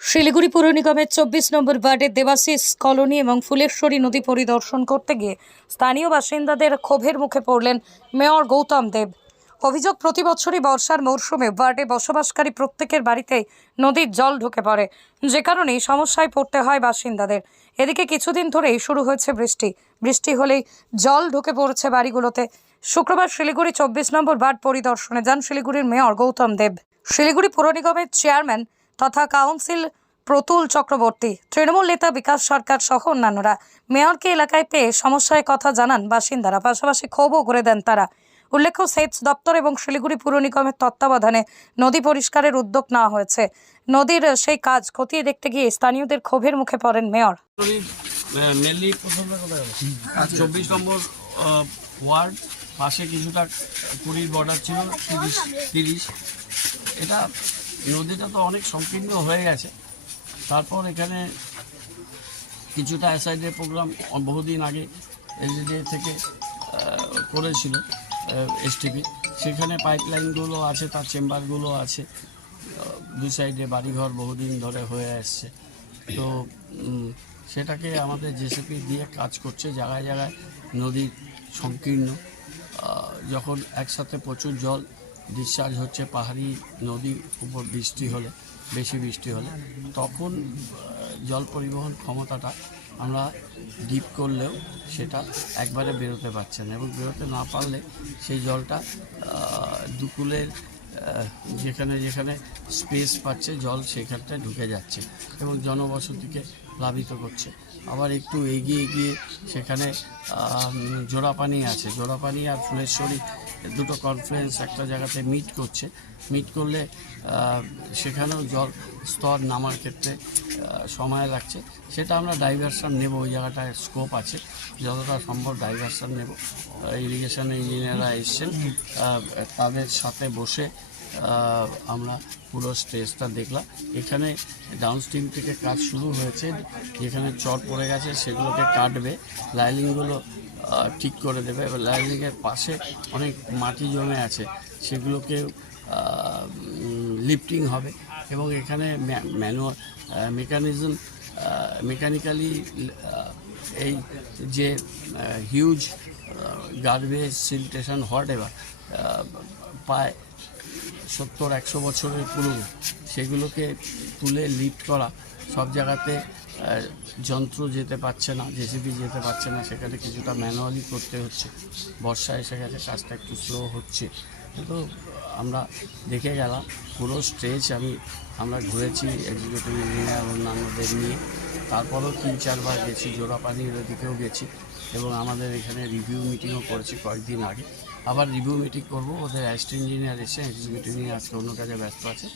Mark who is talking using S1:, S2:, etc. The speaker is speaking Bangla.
S1: শিলিগুড়ি পৌর নিগমের চব্বিশ নম্বর ওয়ার্ডের দেবাশিস কলোনি এবং ফুলেশ্বরী নদী পরিদর্শন করতে গিয়ে স্থানীয় বাসিন্দাদের ক্ষোভের মুখে পড়লেন মেয়র গৌতম দেব। অভিযোগ, প্রতি বছরই বর্ষার মরশুমে ওয়ার্ডে বসবাসকারী প্রত্যেকের বাড়িতেই নদীর জল ঢুকে পড়ে। যে কারণে সমস্যায় পড়তে হয় বাসিন্দাদের। এদিকে কিছুদিন ধরেই শুরু হয়েছে বৃষ্টি। বৃষ্টি হলেই জল ঢুকে পড়ছে বাড়িগুলোতে। শুক্রবার শিলিগুড়ি চব্বিশ নম্বর ওয়ার্ড পরিদর্শনে যান শিলিগুড়ির মেয়র গৌতম দেব। শিলিগুড়ি পৌর নিগমের চেয়ারম্যান তথা কাউন্সিল প্রতুল চক্রবর্তী, তৃণমূল নেতা বিকাশ সরকার সহ অন্যান্যরা। মেয়রকে এলাকায় পেয়ে সমস্যায় কথা জানান বাসিন্দারা। পাশাপাশি ক্ষোভও করে দেন তারা। উল্লেখ্য, সেচ দপ্তর এবং শিলিগুড়ি পৌর নিগমের তত্ত্বাবধানে নদী পরিষ্কারের উদ্যোগ নেওয়া হয়েছে। নদীর সেই কাজ খতিয়ে দেখতে গিয়ে স্থানীয়দের ক্ষোভের মুখে পড়েন মেয়র।
S2: চব্বিশ নম্বর ওয়ার্ড, পাশে কিছুটা কুড়ির বর্ডার ছিল, তিরিশ তিরিশ। এটা, নদীটা তো অনেক সংকীর্ণ হয়ে গেছে। তারপর এখানে কিছুটা অ্যাসাইডের প্রোগ্রাম বহুদিন আগে এলজিডি থেকে করেছিল। এসটিপি সেখানে পাইপলাইনগুলো আছে, তার চেম্বারগুলো আছে। দুই সাইডে বাড়িঘর বহুদিন ধরে হয়ে আসছে। তো সেটাকে আমাদের জেসিপি দিয়ে কাজ করছে জায়গায় জায়গায় নদীর সংকীর্ণ। যখন একসাথে প্রচুর জল ডিসচার্জ হচ্ছে, পাহাড়ি নদীর উপর বৃষ্টি হলে, বেশি বৃষ্টি হলে, তখন জল পরিবহন ক্ষমতাটা আমরা ডিপ করলেও সেটা একবারে বেরোতে পারছে না এবং বেরোতে না পারলে সেই জলটা দুকুলের যেখানে যেখানে স্পেস পাচ্ছে জল সেখানটায় ঢুকে যাচ্ছে এবং জনবসতিকে প্লাবিত করছে। আবার একটু এগিয়ে গিয়ে সেখানে আহ, উম, জোড়াপানি আছে। জোড়াপানি আর ফুলেশ্বরী দুটো কনফারেন্স একটা জায়গাতে মিট করছে। মিট করলে সেখানেও জল স্তর নামার ক্ষেত্রে সময় লাগছে। সেটা আমরা ডাইভারশন নেব, ওই জায়গাটায় স্কোপ আছে। যতটা সম্ভব ডাইভারশন নেব। ইরিগেশন ইঞ্জিনিয়াররা এসছেন। তাদের সাথে বসে আমরা পুরো স্টেজটা দেখলাম। এখানে ডাউনস্ট্রিম থেকে কাজ শুরু হয়েছে। যেখানে চট পড়ে গেছে, সেগুলোকে কাটবে। লাইলিংগুলো ঠিক করে দেবে। এবার লাইলিংয়ের পাশে অনেক মাটি জমে আছে, সেগুলোকে লিফটিং হবে এবং এখানে ম্যানুয়াল মেকানিজম মেকানিক্যালি এই যে হিউজ গার্বেজ সিলটেশন হট এবার প্রায় সত্তর, একশো বছরের পুরনো। সেগুলোকে তুলে লিফট করা, সব জায়গাতে যন্ত্র যেতে পারছে না জেসিবি যেতে পারছে না, সেখানে কিছুটা ম্যানুয়ালি করতে হচ্ছে। বর্ষা এসে গেছে, কাজটা একটু স্লো হচ্ছে। কিন্তু আমরা দেখে গেলাম, পুরো স্ট্রেচ আমি, আমরা ঘুরেছি এক্সিকিউটিভ ইঞ্জিনিয়ার অন্যান্যদের নিয়ে। তারপরেও তিন চারবার গেছি, জোড়াপানির ওদিকেও গেছি এবং আমাদের এখানে রিভিউ মিটিংও করেছি কয়েকদিন আগে। আবার রিভিউ মিটিং করব, ওদের অ্যাসিস্ট্যান্ট ইঞ্জিনিয়ার এসে এক্সিকিউটিভ ইঞ্জিনিয়ার আজকে অন্য কাজে ব্যস্ত আছে।